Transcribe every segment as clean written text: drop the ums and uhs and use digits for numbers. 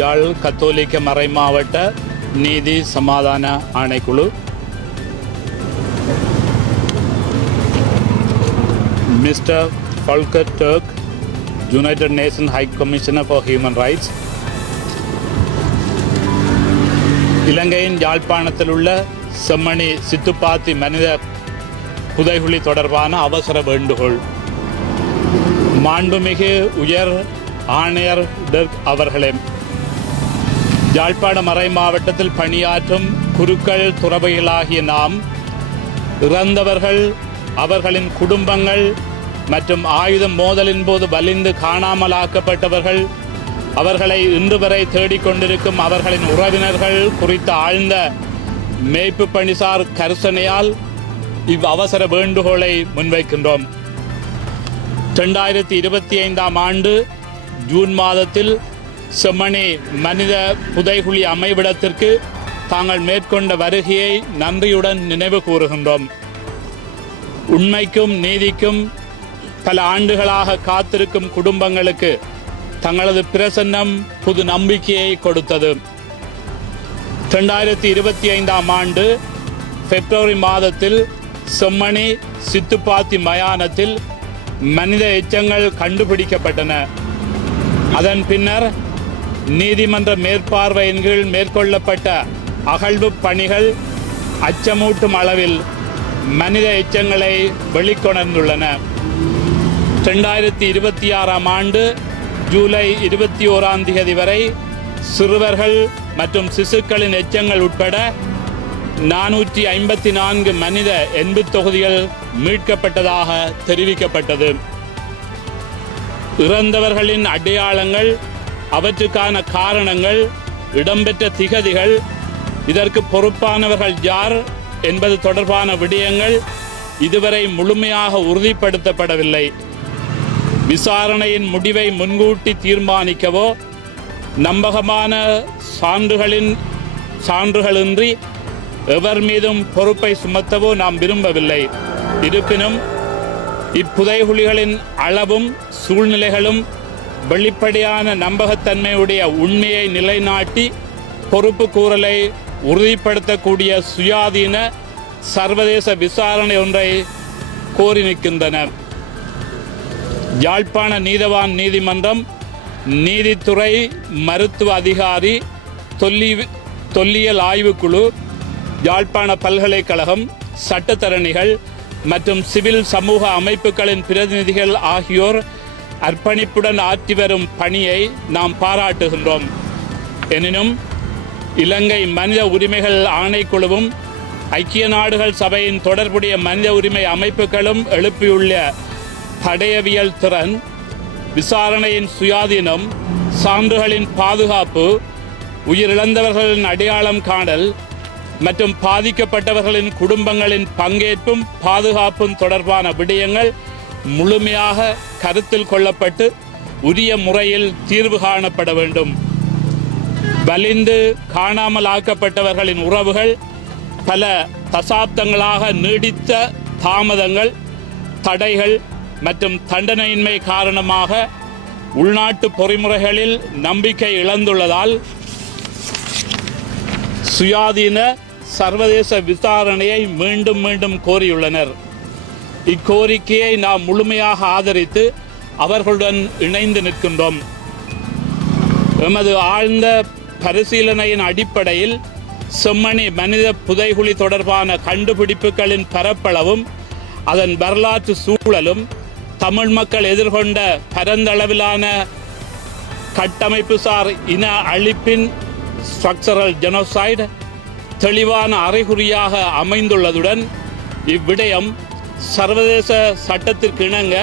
யாழ் கத்தோலிக்க மறைமாவட்ட நீதி சமாதான ஆணைக்குழு, mister Volker Turk, United Nation High Commissioner for Human Rights, இலங்கையின் யாழ்ப்பாணத்தில் உள்ள செம்மணி சித்துப்பாத்தி மனித புதைகுழி தொடர்பான அவசர வேண்டுகோள். மாண்புமிகு உயர் ஆணையர் டர்க் அவர்களே, யாழ்ப்பாண மறை மாவட்டத்தில் பணியாற்றும் குருக்கள் துறவிகளாகிய நாம் இறந்தவர்கள், அவர்களின் குடும்பங்கள் மற்றும் ஆயுத மோதலின் போது வலிந்து காணாமலாக்கப்பட்டவர்கள், அவர்களை இன்று வரை தேடிக்கொண்டிருக்கும் அவர்களின் உறவினர்கள் குறித்த ஆழ்ந்த மேய்ப்பு பணிசார் கரிசனையால் இவ்வவசர வேண்டுகோளை முன்வைக்கின்றோம். 2025 ஆண்டு ஜூன் மாதத்தில் செம்மணி மனித புதைகுழி அமைவிடத்திற்கு தாங்கள் மேற்கொண்ட வருகையை நன்றியுடன் நினைவு கூறுகின்றோம். உண்மைக்கும் நீதிக்கும் பல ஆண்டுகளாக காத்திருக்கும் குடும்பங்களுக்கு தங்களது பிரசன்னம் புது நம்பிக்கையை கொடுத்தது. 2025 ஆண்டு பிப்ரவரி மாதத்தில் செம்மணி சித்துப்பாத்தி மயானத்தில் மனித எச்சங்கள் கண்டுபிடிக்கப்பட்டன. அதன் பின்னர் நீதிமன்ற மேற்பார்வையின் கீழ் மேற்கொள்ளப்பட்ட அகழ்வு பணிகள் அச்சமூட்டும் அளவில் மனித எச்சங்களை வெளிக்கொணர்ந்துள்ளன. 2026 ஆண்டு ஜூலை 21 வரை சிறுவர்கள் மற்றும் சிசுக்களின் எச்சங்கள் உட்பட 454 மனித எண்பு தொகுதிகள் மீட்கப்பட்டதாக தெரிவிக்கப்பட்டது. இறந்தவர்களின் அடையாளங்கள், அவற்றுக்கான காரணங்கள், இடம்பெற்ற திகதிகள், இதற்கு பொறுப்பானவர்கள் யார் என்பது தொடர்பான விடயங்கள் இதுவரை முழுமையாக உறுதிப்படுத்தப்படவில்லை. விசாரணையின் முடிவை முன்கூட்டி தீர்மானிக்கவோ நம்பகமான சான்றுகளின்றி எவர் மீதும் பொறுப்பை சுமத்தவோ நாம் விரும்பவில்லை. இருப்பினும் இப்புதைகுழிகளின் அளவும் சூழ்நிலைகளும் வெளிப்படையான நம்பகத்தன்மையுடைய உண்மையை நிலைநாட்டி பொறுப்பு கூறலை உறுதிப்படுத்தக்கூடிய சுயாதீன சர்வதேச விசாரணை ஒன்றை கோரி நிற்கின்றன. யாழ்ப்பாண நீதவான் நீதிமன்றம், நீதித்துறை, மருத்துவ அதிகாரி, தொல்லியல் ஆய்வுக்குழு, யாழ்ப்பாண பல்கலைக்கழகம், சட்டத்தரணிகள் மற்றும் சிவில் சமூக அமைப்புகளின் பிரதிநிதிகள் ஆகியோர் அர்ப்பணிப்புடன் ஆற்றி வரும் பணியை நாம் பாராட்டுகின்றோம். எனினும் இலங்கை மனித உரிமைகள் ஆணைக்குழுவும் ஐக்கிய நாடுகள் சபையின் தொடர்புடைய மனித உரிமை அமைப்புகளும் எழுப்பியுள்ள தடயவியல் திறன், விசாரணையின் சுயாதீனம், சான்றுகளின் பாதுகாப்பு, உயிரிழந்தவர்களின் அடையாளம் காணல் மற்றும் பாதிக்கப்பட்டவர்களின் குடும்பங்களின் பங்கேற்பும் பாதுகாப்பும் தொடர்பான விடயங்கள் முழுமையாக கருத்தில் கொள்ளப்பட்டு உரிய முறையில் தீர்வு காணப்பட வேண்டும். வலிந்து காணாமல் ஆக்கப்பட்டவர்களின் உறவுகள் பல தசாப்தங்களாக நீடித்த தாமதங்கள், தடைகள் மற்றும் தண்டனையின்மை காரணமாக உள்நாட்டு பொறிமுறைகளில் நம்பிக்கை இழந்துள்ளதால் சுயாதீன சர்வதேச விசாரணையை மீண்டும் மீண்டும் கோரியுள்ளனர். இக்கோரிக்கையை நாம் முழுமையாக ஆதரித்து அவர்களுடன் இணைந்து நிற்கின்றோம். எமது ஆழ்ந்த பரிசீலனையின் அடிப்படையில் செம்மணி மனித புதைகுழி தொடர்பான கண்டுபிடிப்புகளின் பரப்பளவும் அதன் வரலாற்று சூழலும் தமிழ் மக்கள் எதிர்கொண்ட பரந்தளவிலான கட்டமைப்புசார் இன அழிப்பின் ஸ்ட்ரக்சரல் ஜெனோசைடு தெளிவான அறிகுறியாக அமைந்துள்ளதுடன் இவ்விடயம் சர்வதேச சட்டத்திற்கு இணங்க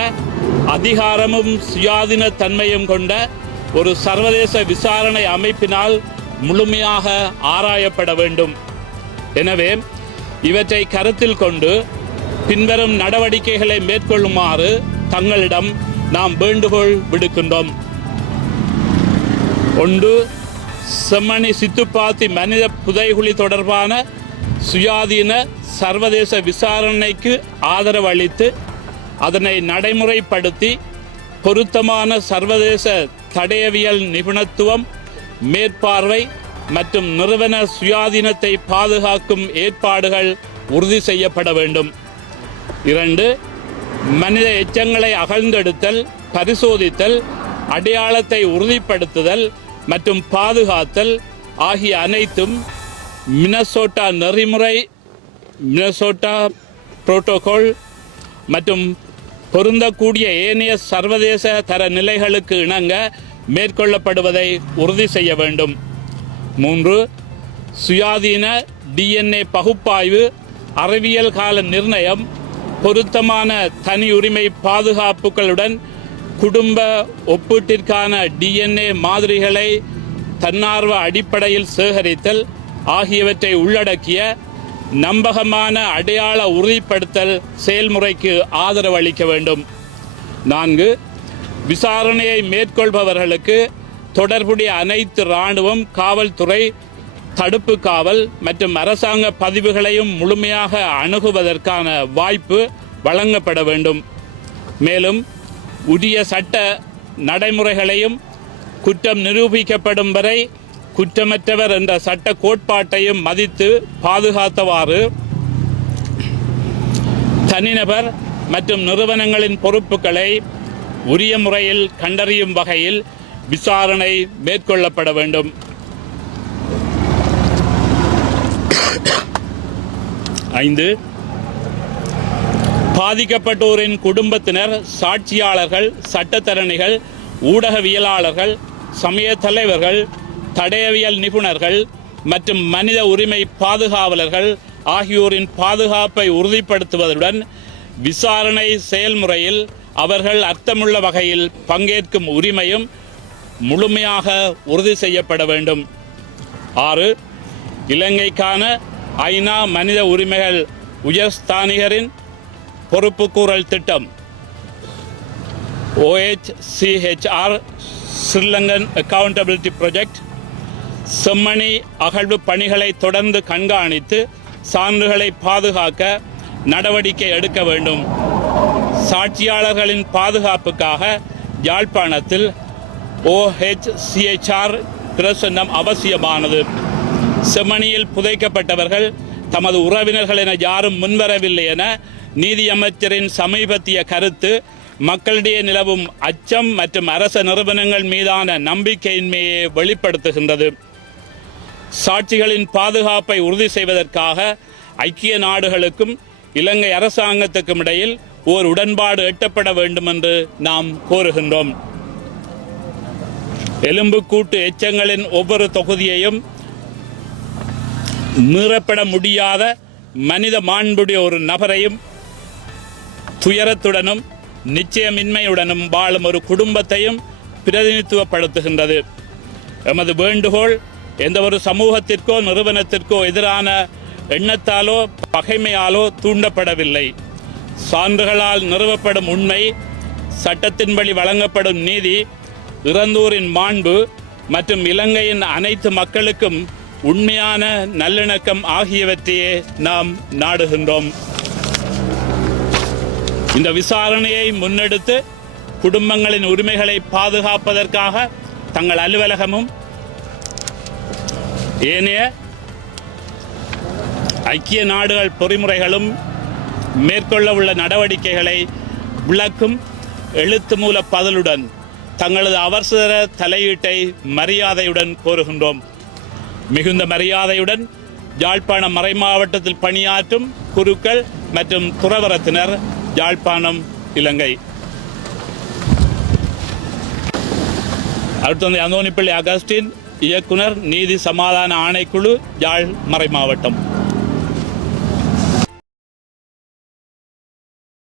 அதிகாரமும் சுயாதீன தன்மையும் கொண்ட ஒரு சர்வதேச விசாரணை அமைப்பினால் முழுமையாக ஆராயப்பட வேண்டும். எனவே இவற்றை கருத்தில் கொண்டு பின்வரும் நடவடிக்கைகளை மேற்கொள்ளுமாறு தங்களிடம் நாம் வேண்டுகோள் விடுக்கின்றோம். 1. செம்மணி சித்துப்பாத்தி மனித புதைகுழி தொடர்பான சுயாதீன சர்வதேச விசாரணைக்கு ஆதரவு அளித்து அதனை நடைமுறைப்படுத்தி பொருத்தமான சர்வதேச தடயவியல் நிபுணத்துவம் மேற்பார்வை மற்றும் நிறுவன சுயாதீனத்தை பாதுகாக்கும் ஏற்பாடுகள் உறுதி செய்யப்பட வேண்டும். 2. மனித எச்சங்களை அகழ்ந்தெடுத்தல், பரிசோதித்தல், அடையாளத்தை உறுதிப்படுத்துதல் மற்றும் பாதுகாத்தல் ஆகிய அனைத்தும் மினசோட்டா நெறிமுறை, மினசோட்டா புரோட்டோகால் மற்றும் பொருந்தக்கூடிய ஏனைய சர்வதேச தர நிலைகளுக்கு இணங்க மேற்கொள்ளப்படுவதை உறுதி செய்ய வேண்டும். 3. சுயாதீன DNA பகுப்பாய்வு, அறிவியல் கால நிர்ணயம், பொருத்தமான தனி உரிமை பாதுகாப்புகளுடன் குடும்ப ஒப்பீட்டிற்கான DNA மாதிரிகளை தன்னார்வ அடிப்படையில் சேகரித்தல் ஆகியவற்றை உள்ளடக்கிய நம்பகமான அடையாள உறுதிப்படுத்தல் செயல்முறைக்கு ஆதரவு அளிக்க வேண்டும். 4. விசாரணையை மேற்கொள்பவர்களுக்கு தொடர்புடைய அனைத்து இராணுவம், காவல்துறை, தடுப்பு காவல் மற்றும் அரசாங்க பதிவுகளையும் முழுமையாக அணுகுவதற்கான வாய்ப்பு வழங்கப்பட வேண்டும். மேலும் உரிய சட்ட நடைமுறைகளையும் குற்றம் நிரூபிக்கப்படும் வரை குற்றமற்றவர் என்ற சட்ட கோட்பாட்டையும் மதித்து பாதுகாத்தவாறு தனிநபர் மற்றும் நிறுவனங்களின் பொறுப்புகளை உரிய முறையில் கண்டறியும் வகையில் விசாரணை மேற்கொள்ளப்பட வேண்டும். 5. பாதிக்கப்பட்டோரின் குடும்பத்தினர், சாட்சியாளர்கள், சட்டத்தரணிகள், ஊடகவியலாளர்கள், சமய தலைவர்கள், தடயவியல் நிபுணர்கள் மற்றும் மனித உரிமை பாதுகாவலர்கள் ஆகியோரின் பாதுகாப்பை உறுதிப்படுத்துவதுடன் விசாரணை செயல்முறையில் அவர்கள் அர்த்தமுள்ள வகையில் பங்கேற்கும் உரிமையும் முழுமையாக உறுதி செய்யப்பட வேண்டும். 6. இலங்கைக்கான ஐநா மனித உரிமைகள் உயர்ஸ்தானிகரின் பொறுப்புக்கூறல் திட்டம் OHCHR Sri Lankan accountability project Chemmani அகழ்வு பணிகளை தொடர்ந்து கண்காணித்து சான்றுகளை பாதுகாக்க நடவடிக்கை எடுக்க வேண்டும். சாட்சியாளர்களின் பாதுகாப்புக்காக யாழ்ப்பாணத்தில் OHCHR பிரசன்னம் அவசியமானது. செம்மணியில் புதைக்கப்பட்டவர்கள் தமது உறவினர்கள் என யாரும் முன்வரவில்லை என நீதியமைச்சரின் சமீபத்திய கருத்து மக்களிடையே நிலவும் அச்சம் மற்றும் அரச நிறுவனங்கள் மீதான நம்பிக்கையின்மையை வெளிப்படுத்துகின்றது. சாட்சிகளின் பாதுகாப்பை உறுதி செய்வதற்காக ஐக்கிய நாடுகளுக்கும் இலங்கை அரசாங்கத்துக்கும் இடையில் ஓர் உடன்பாடு எட்டப்பட வேண்டும் என்று நாம் கோருகின்றோம். எலும்புக்கூட்டு எச்சங்களின் ஒவ்வொரு தொகுதியையும் மீறப்பட முடியாத மனித மாண்புடைய ஒரு நபரையும் துயரத்துடனும் நிச்சயமின்மையுடனும் வாழும் ஒரு குடும்பத்தையும் பிரதிநிதித்துவப்படுத்துகின்றது. எமது வேண்டுகோள் எந்த ஒரு சமூகத்திற்கோ நிறுவனத்திற்கோ எதிரான எண்ணத்தாலோ பகைமையாலோ தூண்டப்படவில்லை. சான்றுகளால் நிறுவப்படும் உண்மை, சட்டத்தின்படி வழங்கப்படும் நீதி, இறந்தோரின் மாண்பு மற்றும் இலங்கையின் அனைத்து மக்களுக்கும் உண்மையான நல்லிணக்கம் ஆகியவற்றையே நாம் நாடுகின்றோம். இந்த விசாரணையை முன்னெடுத்து குடும்பங்களின் உரிமைகளை பாதுகாப்பதற்காக தங்கள் அலுவலகமும் ஏனைய ஐக்கிய நாடுகள் பொறிமுறைகளும் மேற்கொள்ள உள்ள நடவடிக்கைகளை விளக்கும் எழுத்து மூல பதிலுடன் தங்களது அவசர தலையீட்டை மரியாதையுடன் கோருகின்றோம். மிகுந்த மரியாதையுடன் யாழ்ப்பாணம் மறைமாவட்டத்தில் பணியாற்றும் குருக்கள் மற்றும் துறவரத்தினர், யாழ்ப்பாணம், இலங்கை. அடுத்தது அந்தோனிப்பள்ளி அகஸ்டின், இயக்குனர், நீதி சமாதான ஆணைக்குழு, யாழ் மறைமாவட்டம்.